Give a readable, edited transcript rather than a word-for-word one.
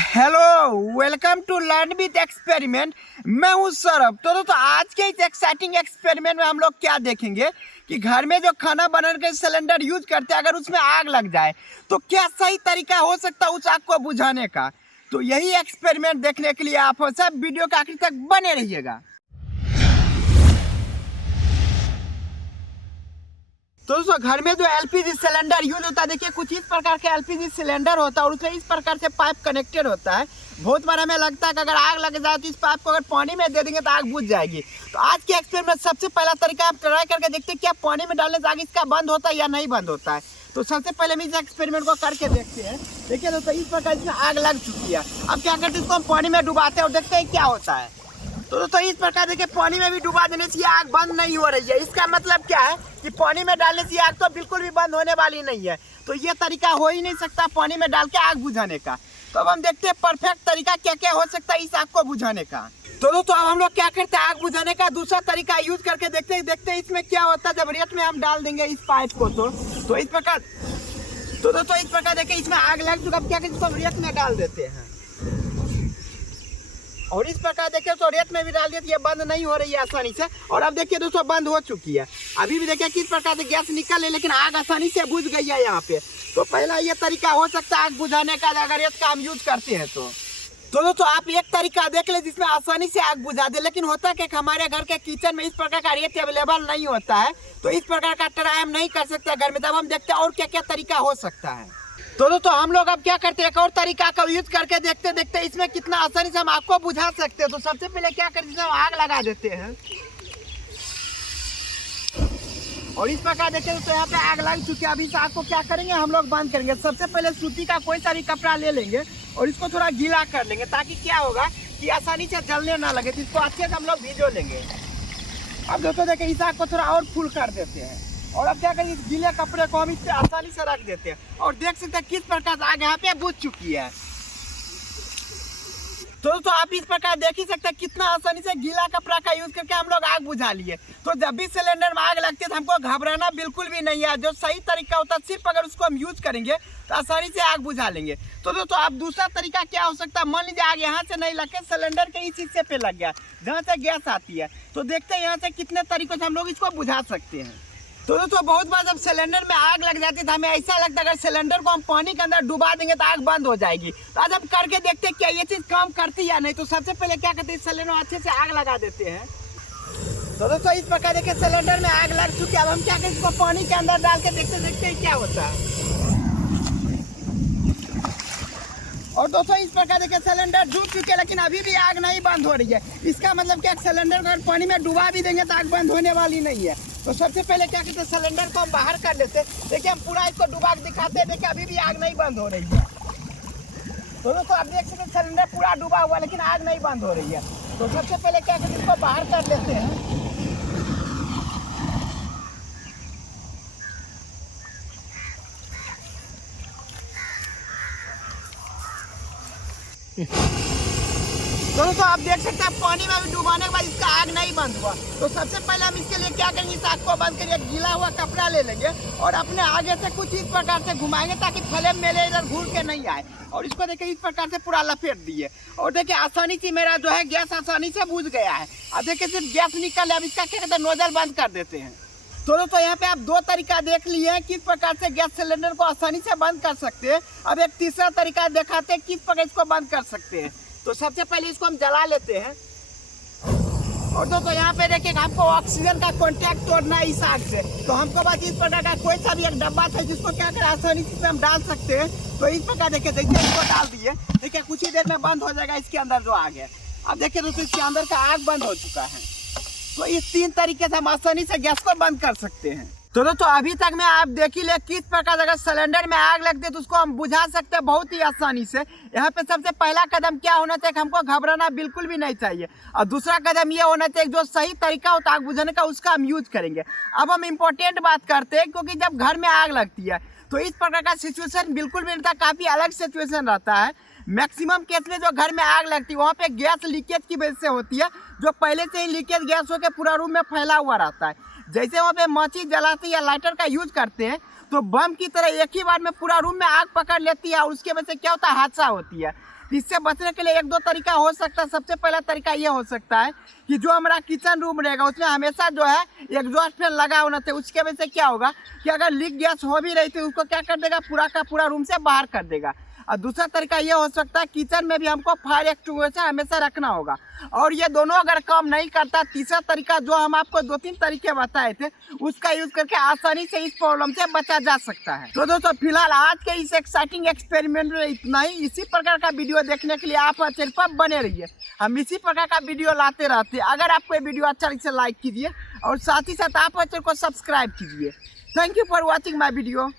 Hello, welcome to learn with experiment. मैं हूं सौरभ। तो दोस्तों आज के इस एक्साइटिंग एक्सपेरिमेंट में हम लोग क्या देखेंगे कि घर में जो खाना बनाने के सिलेंडर यूज करते हैं, अगर उसमें आग लग जाए तो क्या सही तरीका हो सकता है उस आग को बुझाने का। तो यही एक्सपेरिमेंट देखने के लिए आप सब वीडियो के आखिर तक बने रहिएगा। तो दोस्तों घर में जो एलपीजी सिलेंडर यूज होता है, देखिए कुछ इस प्रकार के एलपीजी सिलेंडर होता है और उसमें इस प्रकार से पाइप कनेक्टेड होता है। बहुत बार हमें लगता है कि अगर आग लग जाए तो इस पाइप को अगर पानी में दे देंगे तो आग बुझ जाएगी। तो आज के एक्सपेरिमेंट सबसे पहला तरीका आप ट्राई करके देखते हैं क्या पानी में डालने से आग इसका बंद होता है या नहीं बंद होता है। तो सबसे पहले हम इस एक्सपेरिमेंट को करके देखते हैं। देखिए दोस्तों इस प्रकार इसमें आग लग चुकी है। अब क्या करते हैं, इसको हम पानी में डुबाते हैं और देखते हैं क्या होता है। तो दोस्तों इस प्रकार देखिए पानी में भी डुबा देने से आग बंद नहीं हो रही है। इसका मतलब क्या है कि पानी में डालने से आग तो बिल्कुल भी बंद होने वाली नहीं है। तो ये तरीका हो ही नहीं सकता पानी में डाल के आग बुझाने का। तो अब हम देखते हैं परफेक्ट तरीका क्या क्या हो सकता है इस आग को बुझाने का। तो दोस्तों अब हम लोग क्या करते हैं, आग बुझाने का दूसरा तरीका यूज करके देखते हैं इसमें क्या होता है जब रेत में हम डाल देंगे इस पाइप को। तो इस प्रकार दोस्तों इस प्रकार देखिए इसमें आग लग चुका। अब क्या करते हैं, रेत में डाल देते हैं और इस प्रकार देखिए तो रेत में भी डाल दिया, ये बंद नहीं हो रही है आसानी से। और अब देखिए दोस्तों बंद हो चुकी है। अभी भी देखिए किस प्रकार से गैस निकल है, लेकिन आग आसानी से बुझ गई है यहाँ पे। तो पहला ये तरीका हो सकता है आग बुझाने का अगर रेत का हम यूज करते हैं तो दोस्तों आप एक तरीका देख ले जिसमें आसानी से आग बुझा दे। लेकिन होता है कि हमारे घर के किचन में इस प्रकार का रेत अवेलेबल नहीं होता है, तो इस प्रकार का ट्राई हम नहीं कर सकते घर में। तब हम देखते हैं और क्या क्या तरीका हो सकता है। तो दोस्तों हम लोग अब क्या करते हैं, एक और तरीका का यूज करके देखते इसमें कितना आसानी से हम आग को बुझा सकते हैं। तो सबसे पहले क्या करते हैं, हम आग लगा देते हैं और इस प्रकार देखते हैं तो यहाँ पे आग लग चुकी है। अभी इस आग को क्या करेंगे, हम लोग बंद करेंगे। सबसे पहले सूती का कोई सा भी कपड़ा ले लेंगे और इसको थोड़ा गीला कर लेंगे ताकि क्या होगा कि आसानी से जलने ना लगे। तो इसको अच्छे से हम लोग भिगो लेंगे। अब दोस्तों देखिए इस आग को थोड़ा और फुल कर देते हैं और अब क्या करें, इस गीले कपड़े को हम इस पे आसानी से रख देते हैं और देख सकते हैं किस प्रकार से आग यहाँ पे बुझ चुकी है। तो दोस्तों आप इस प्रकार देख ही सकते हैं कितना आसानी से गीला कपड़ा का यूज करके हम लोग आग बुझा लिए। तो जब भी सिलेंडर में आग लगती है तो हमको घबराना बिल्कुल भी नहीं है। जो सही तरीका होता है सिर्फ अगर उसको हम यूज करेंगे तो आसानी से आग बुझा लेंगे। तो दोस्तों आप दूसरा तरीका क्या हो सकता है, मान लीजिए आग यहाँ से नहीं लग के सिलेंडर के इस हिस्से पे लग गया जहाँ से गैस आती है। तो देखते हैं यहाँ से कितने तरीकों से हम लोग इसको बुझा सकते हैं। तो दोस्तों बहुत बार जब सिलेंडर में आग लग जाती है तो हमें ऐसा लगता है अगर सिलेंडर को हम पानी के अंदर डुबा देंगे तो आग बंद हो जाएगी। तो आज हम करके देखते हैं क्या ये चीज़ काम करती है या नहीं। तो सबसे पहले क्या करते हैं, सिलेंडर में अच्छे से आग लगा देते हैं। तो दोस्तों इस प्रकार देखिए सिलेंडर में आग लग चुकी है। अब हम क्या करते हैं, इसको पानी के अंदर डाल के देखते हैं क्या होता है। और दोस्तों इस प्रकार देखिए सिलेंडर डूब चुके हैं लेकिन अभी भी आग नहीं बंद हो रही है। इसका मतलब क्या सिलेंडर को अगर पानी में डुबा भी देंगे तो आग बंद होने वाली नहीं है। तो सबसे पहले क्या करते हैं, सिलेंडर को हम बाहर कर लेते हैं। देखिए हम पूरा इसको डुबा के दिखाते हैं। देखिए अभी भी आग नहीं बंद हो रही है। तो दोस्तों आप देख सकते हैं सिलेंडर पूरा डूबा हुआ लेकिन आग नहीं बंद हो रही है। तो सबसे पहले क्या करते हैं, इसको बाहर कर लेते हैं। तो दोस्तों आप देख सकते हैं पानी में भी डुबाने के बाद इसका आग नहीं बंद हुआ। तो सबसे पहले हम इसके लिए क्या करेंगे, इस आग को बंद करिए, गीला हुआ कपड़ा ले लेंगे और अपने आगे से कुछ इस प्रकार से घुमाएंगे ताकि फ्लेम मेरे इधर घूर के नहीं आए। और इसको देखिए इस प्रकार से पूरा लपेट दिए और देखिए आसानी से मेरा जो है गैस आसानी से बुझ गया है। अब देखिए सिर्फ गैस निकल है। अब इसका क्या कहते हैं, नोजल बंद कर देते हैं। तो दोस्तों यहाँ पे आप दो तरीका देख लिए हैं किस प्रकार से गैस सिलेंडर को आसानी से बंद कर सकते हैं। अब एक तीसरा तरीका दिखाते हैं किस प्रकार इसको बंद कर सकते हैं। तो सबसे पहले इसको हम जला लेते हैं और दोस्तों यहाँ पे देखिए हमको ऑक्सीजन का कांटेक्ट तोड़ना है इस आग से। तो हमको बस इस प्रकार का कोई सा भी एक डब्बा था जिसको क्या करें आसानी से हम डाल सकते हैं। तो इस प्रकार देखिए इसको डाल दिए। देखिए कुछ ही देर में बंद हो जाएगा इसके अंदर जो आग है। अब देखिए दोस्तों इसके अंदर का आग बंद हो चुका है। तो इस तीन तरीके से हम आसानी से गैस को बंद कर सकते हैं। तो दोस्तों अभी तक में आप देख ही ले किस प्रकार अगर सिलेंडर में आग लगती है तो उसको हम बुझा सकते हैं बहुत ही आसानी से। यहाँ पे सबसे पहला कदम क्या होना चाहिए, हमको घबराना बिल्कुल भी नहीं चाहिए। और दूसरा कदम ये होना चाहिए जो सही तरीका होता है आग बुझाने का उसका हम यूज करेंगे। अब हम इम्पोर्टेंट बात करते हैं क्योंकि जब घर में आग लगती है तो इस प्रकार का सिचुएशन बिल्कुल भी नहीं रहता, काफ़ी अलग सिचुएशन रहता है। मैक्सिमम केस में जो घर में आग लगती है वहाँ पे गैस लीकेज की वजह से होती है, जो पहले से ही लीकेज गैस होकर पूरा रूम में फैला हुआ रहता है। जैसे वहाँ पे माचिस जलाते या लाइटर का यूज करते हैं तो बम की तरह एक ही बार में पूरा रूम में आग पकड़ लेती है और उसके वजह से क्या होता है, हादसा होती है। इससे बचने के लिए एक दो तरीका हो सकता है। सबसे पहला तरीका ये हो सकता है कि जो हमारा किचन रूम रहेगा उसमें हमेशा जो है एग्जॉस्ट फैन लगा होना चाहिए। उसके वजह से क्या होगा कि अगर लीक गैस हो भी रही थी उसको क्या कर देगा, पूरा का पूरा रूम से बाहर कर देगा। और दूसरा तरीका ये हो सकता है किचन में भी हमको फायर एक्सटिंग्विशर हमेशा रखना होगा। और ये दोनों अगर काम नहीं करता, तीसरा तरीका जो हम आपको 2-3 तरीके बताए थे उसका यूज करके आसानी से इस प्रॉब्लम से बचा जा सकता है। तो दोस्तों फिलहाल आज के इस एक्साइटिंग एक्सपेरिमेंट में इतना ही। इसी प्रकार का वीडियो देखने के लिए आप चैनल पर बने रहिए, हम इसी प्रकार का वीडियो लाते रहते हैं। अगर आपको ये वीडियो अच्छा लगे इसे लाइक कीजिए और साथ ही साथ आप चैनल को सब्सक्राइब कीजिए। Thank you for watching my video.